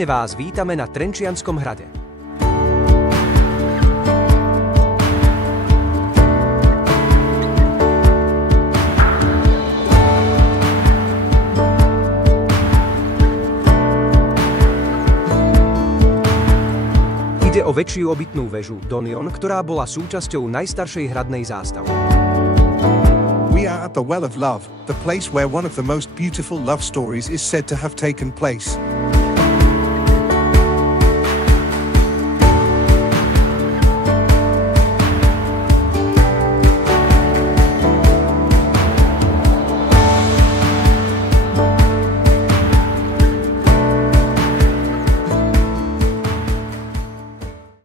Srdečne vás vítame na Trenčianskom hrade. Ide o väčšiu obytnú väžu Donion, ktorá bola súčasťou najstaršej hradnej zástavy. We are at the Well of Love, the place where one of the most beautiful love stories is said to have taken place.